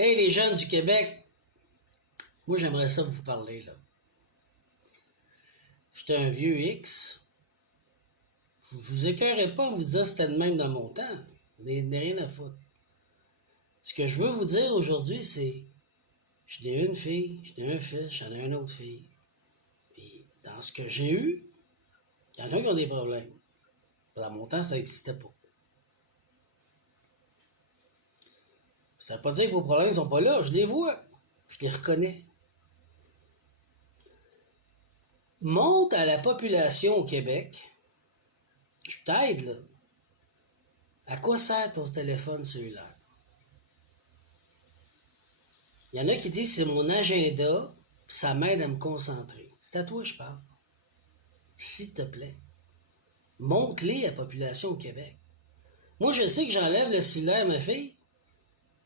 Hey les jeunes du Québec, moi j'aimerais ça vous parler là. J'étais un vieux X. Vous écœurez pas en vous disant que c'était de même dans mon temps. N'est rien à foutre. Ce que je veux vous dire aujourd'hui, c'est j'ai une fille, j'ai un fils, j'en ai une autre fille. Puis dans ce que j'ai eu, il y en a qui ont des problèmes. Dans mon temps, ça n'existait pas. Ça veut pas dire que vos problèmes sont pas là, je les vois. Je les reconnais. Monte à la population au Québec. Je t'aide là. À quoi sert ton téléphone cellulaire? Il y en a qui disent que c'est mon agenda, ça m'aide à me concentrer. C'est à toi que je parle. S'il te plaît. Montre-les à la population au Québec. Moi, je sais que j'enlève le cellulaire à ma fille.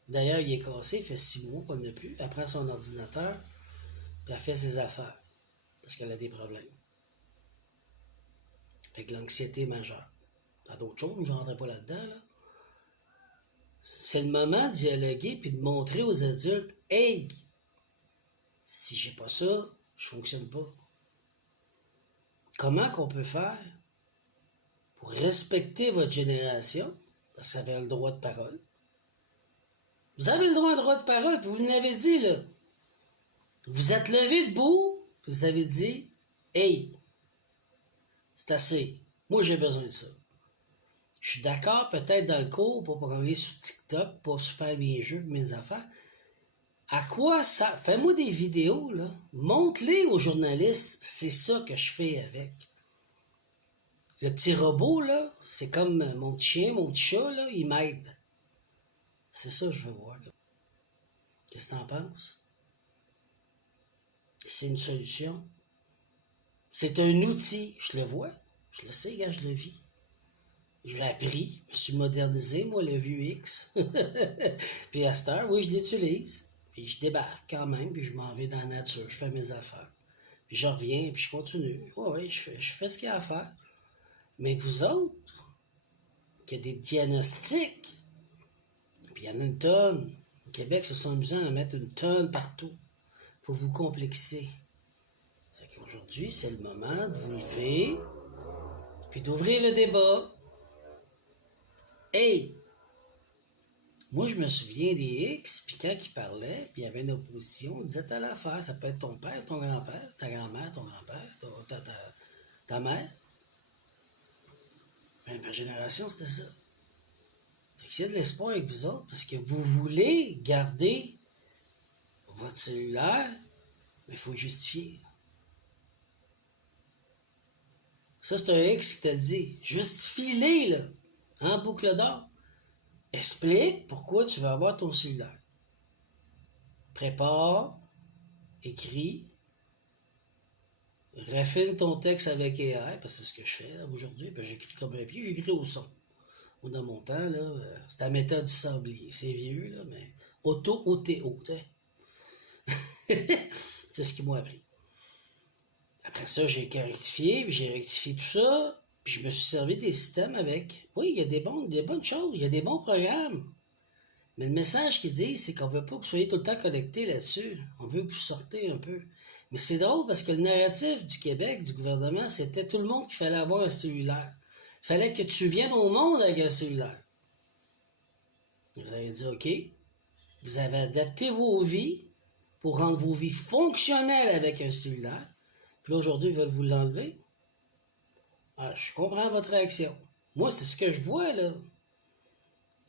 D'ailleurs, il est cassé, il fait 6 mois qu'on n'a plus. Elle prend son ordinateur, puis elle fait ses affaires. Parce qu'elle a des problèmes. Fait que l'anxiété majeure. Il y a d'autres choses, je ne rentrerai pas là-dedans, là. C'est le moment de dialoguer puis de montrer aux adultes, hey, si j'ai pas ça, je fonctionne pas. Comment qu'on peut faire pour respecter votre génération, parce que vous avez le droit de parole. Vous avez le droit de parole, puis vous l'avez dit, là. Vous êtes levé debout, puis vous avez dit, hey, c'est assez. Moi, j'ai besoin de ça. Je suis d'accord, peut-être dans le cours, pour pas aller sur TikTok, pour se faire mes jeux, mes affaires. À quoi ça? Fais-moi des vidéos, là. Montre-les aux journalistes. C'est ça que je fais avec. Le petit robot, là, c'est comme mon petit chien, mon petit chat, là, il m'aide. C'est ça que je veux voir. Qu'est-ce que t'en penses? C'est une solution. C'est un outil. Je le vois. Je le sais, quand je le vis. Je l'ai appris. Je me suis modernisé, moi, le vieux X. Puis à cette heure, oui, je l'utilise. Puis je débarque quand même, puis je m'en vais dans la nature. Je fais mes affaires. Puis je reviens, puis je continue. Oui, je fais ce qu'il y a à faire. Mais vous autres, qui avez des diagnostics, puis il y en a une tonne. Au Québec, se sont amusés à en mettre une tonne partout pour vous complexer. Fait qu'aujourd'hui, c'est le moment de vous lever, puis d'ouvrir le débat. Hey! Moi, je me souviens des X, puis quand ils parlaient, puis il y avait une opposition, on disait telle affaire, ça peut être ton père, ton grand-père, ta grand-mère, ton grand-père, ta mère. Ben, ma génération, c'était ça. Fait que s'il y a de l'espoir avec vous autres, parce que vous voulez garder votre cellulaire, mais il faut justifier. Ça, c'est un X qui te le dit. Justifie-les, là, en boucle d'or. Explique pourquoi tu veux avoir ton cellulaire. Prépare, écris, raffine ton texte avec AI, parce que c'est ce que je fais là, aujourd'hui. Ben, j'écris comme un pied, j'écris au son. Moi, dans mon temps, là, c'était la méthode du sablier. C'est vieux, là, mais auto-OTO, tu sais. C'est ce qu'ils m'ont appris. Après ça, j'ai rectifié, puis j'ai rectifié tout ça, puis je me suis servi des systèmes avec. Oui, il y a des bonnes choses, il y a des bons programmes. Mais le message qu'ils disent, c'est qu'on veut pas que vous soyez tout le temps connectés là-dessus. On veut que vous sortez un peu. Mais c'est drôle parce que le narratif du Québec, du gouvernement, c'était tout le monde qu'il fallait avoir un cellulaire. Il fallait que tu viennes au monde avec un cellulaire. Vous avez dit, OK, vous avez adapté vos vies pour rendre vos vies fonctionnelles avec un cellulaire. Puis là, aujourd'hui, ils veulent vous l'enlever. Ah, je comprends votre réaction. Moi, c'est ce que je vois, là.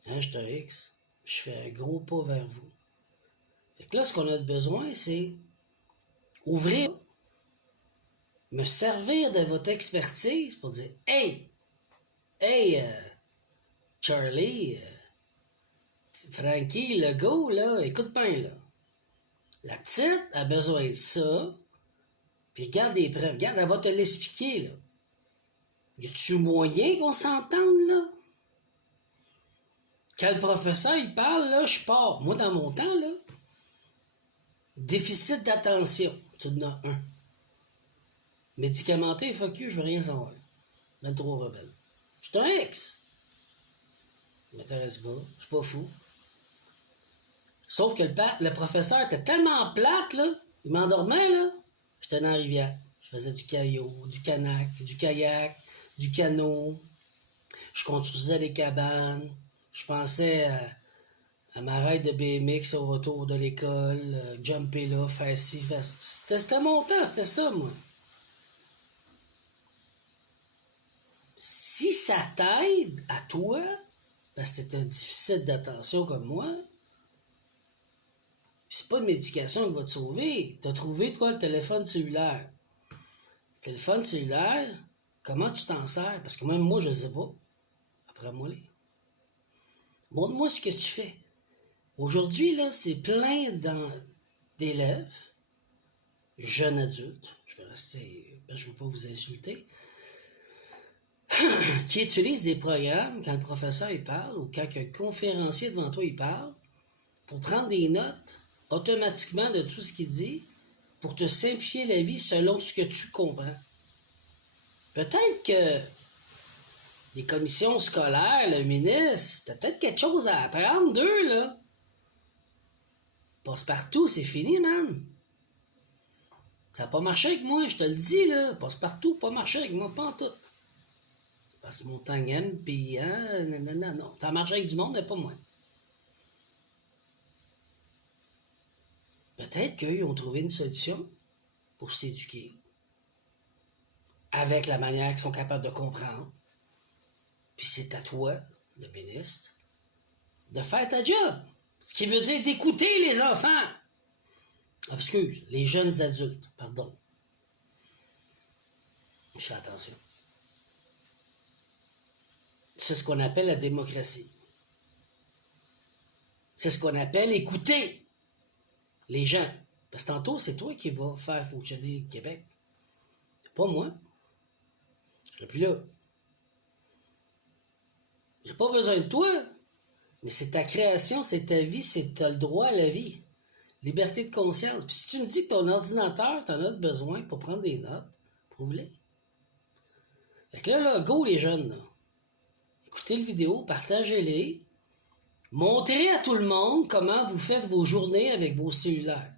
Hein, je suis un X. Je fais un gros pas vers vous. Fait que là, ce qu'on a besoin, c'est ouvrir, me servir de votre expertise pour dire, hey, Charlie, Frankie, le go, là, écoute bien, là. La petite a besoin de ça, puis regarde des preuves, regarde, elle va te l'expliquer, là. Y a-tu moyen qu'on s'entende, là? Quand le professeur, il parle, là, je pars. Moi, dans mon temps, là, déficit d'attention, tu en as un. Médicamenté, fuck you, je veux rien savoir. Ben trop rebelle. Je suis un ex. Ça m'intéresse pas. Je suis pas fou. Sauf que le professeur était tellement plate, là, il m'endormait, là. J'étais dans la rivière. Je faisais du caillot, du kayak, du canot. Je construisais des cabanes. Je pensais à ma ride de BMX au retour de l'école, jumper là, faire ci, faire ça. C'était mon temps, c'était ça, moi. Si ça t'aide à toi, parce que t'es un déficit d'attention comme moi, c'est pas une médication qui va te sauver. T'as trouvé, toi, le téléphone cellulaire. Le téléphone cellulaire, comment tu t'en sers? Parce que même moi, je sais pas. Après moi, les. Montre-moi ce que tu fais. Aujourd'hui, là, c'est plein d'élèves, jeunes adultes, je vais rester, je ne veux pas vous insulter, qui utilisent des programmes quand le professeur il parle ou quand un conférencier devant toi il parle pour prendre des notes automatiquement de tout ce qu'il dit pour te simplifier la vie selon ce que tu comprends. Peut-être que les commissions scolaires, le ministre, t'as peut-être quelque chose à apprendre d'eux, là. Passe-partout, c'est fini, man. Ça n'a pas marché avec moi, je te le dis, là. Passe-partout, pas marché avec moi, pas en tout. Parce que mon temps aime, pis, hein, non. Ça a marché avec du monde, mais pas moi. Peut-être qu'eux, ils ont trouvé une solution pour s'éduquer. Avec la manière qu'ils sont capables de comprendre. Puis c'est à toi, le ministre, de faire ta job. Ce qui veut dire d'écouter les enfants. Excuse, les jeunes adultes, pardon. Je fais attention. C'est ce qu'on appelle la démocratie. C'est ce qu'on appelle écouter les gens. Parce que tantôt, c'est toi qui vas faire fonctionner le Québec. Pas moi. Je serai plus là. J'ai pas besoin de toi. Mais c'est ta création, c'est ta vie, t'as le droit à la vie. Liberté de conscience. Puis si tu me dis que ton ordinateur, t'en as besoin pour prendre des notes, prouve-les. Fait que là, go les jeunes, là. Écoutez le vidéo, partagez-les. Montrez à tout le monde comment vous faites vos journées avec vos cellulaires.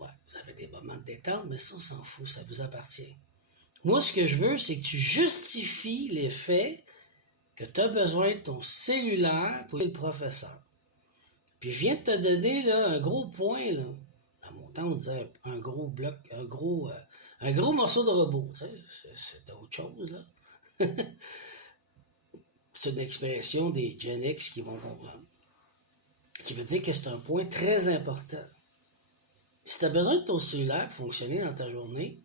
Ouais, vous avez des moments de détente, mais ça, on s'en fout, ça vous appartient. Moi, ce que je veux, c'est que tu justifies les faits que tu as besoin de ton cellulaire pour être le professeur. Puis je viens de te donner là, un gros point, là. Dans mon temps, on disait un gros bloc, un gros morceau de robot. Tu sais, c'est autre chose, là. C'est une expression des Gen X qui vont comprendre. Qui veut dire que c'est un point très important. Si tu as besoin de ton cellulaire pour fonctionner dans ta journée,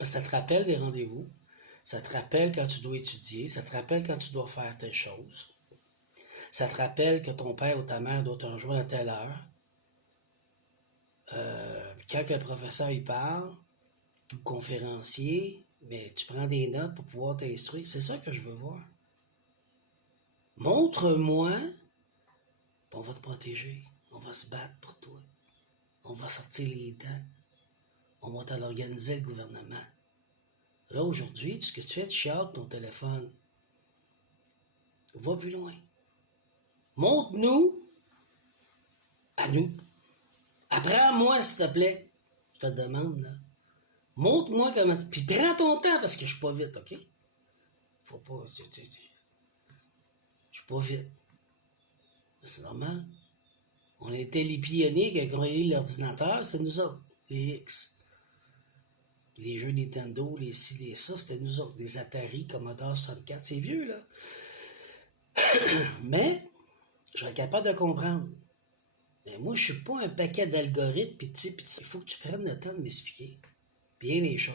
ça te rappelle des rendez-vous, ça te rappelle quand tu dois étudier, ça te rappelle quand tu dois faire telle chose, ça te rappelle que ton père ou ta mère doit te rejoindre à telle heure. Quand le professeur il parle, ou le conférencier, mais tu prends des notes pour pouvoir t'instruire. C'est ça que je veux voir. Montre-moi, on va te protéger, on va se battre pour toi, on va sortir les dents, on va te l'organiser le gouvernement. Là, aujourd'hui, tout ce que tu fais, tu chiales ton téléphone. Va plus loin. Montre-nous à nous. Apprends-moi, s'il te plaît. Je te demande, là. Montre-moi comment... Puis prends ton temps, parce que je suis pas vite, OK? Faut pas... Je suis pas vite. C'est normal. On était les pionniers qui ont créé l'ordinateur, c'est nous autres, les X. Les jeux Nintendo, les ci, les ça, c'était nous autres. Les Atari, Commodore 64, c'est vieux, là. Mais, je suis capable de comprendre. Mais moi, je suis pas un paquet d'algorithmes, pis il faut que tu prennes le temps de m'expliquer bien les choses.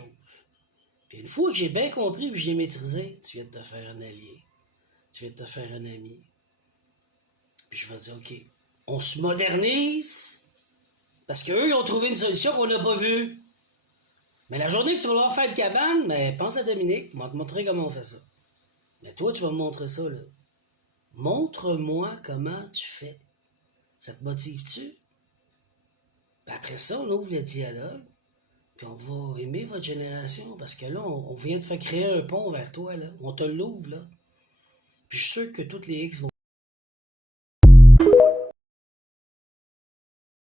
Puis une fois que j'ai bien compris et que j'ai maîtrisé, tu viens de te faire un allié. Tu viens de te faire un ami. Puis je vais dire, OK, on se modernise, parce qu'eux, ils ont trouvé une solution qu'on n'a pas vue. Mais la journée que tu vas leur faire de cabane, ben, pense à Dominique, il va te montrer comment on fait ça. Mais toi, tu vas me montrer ça, là. Montre-moi comment tu fais. Ça te motive-tu? Ben après ça, on ouvre le dialogue, puis on va aimer votre génération, parce que là, on vient de faire créer un pont vers toi, là. On te l'ouvre, là. Puis je suis sûr que toutes les X vont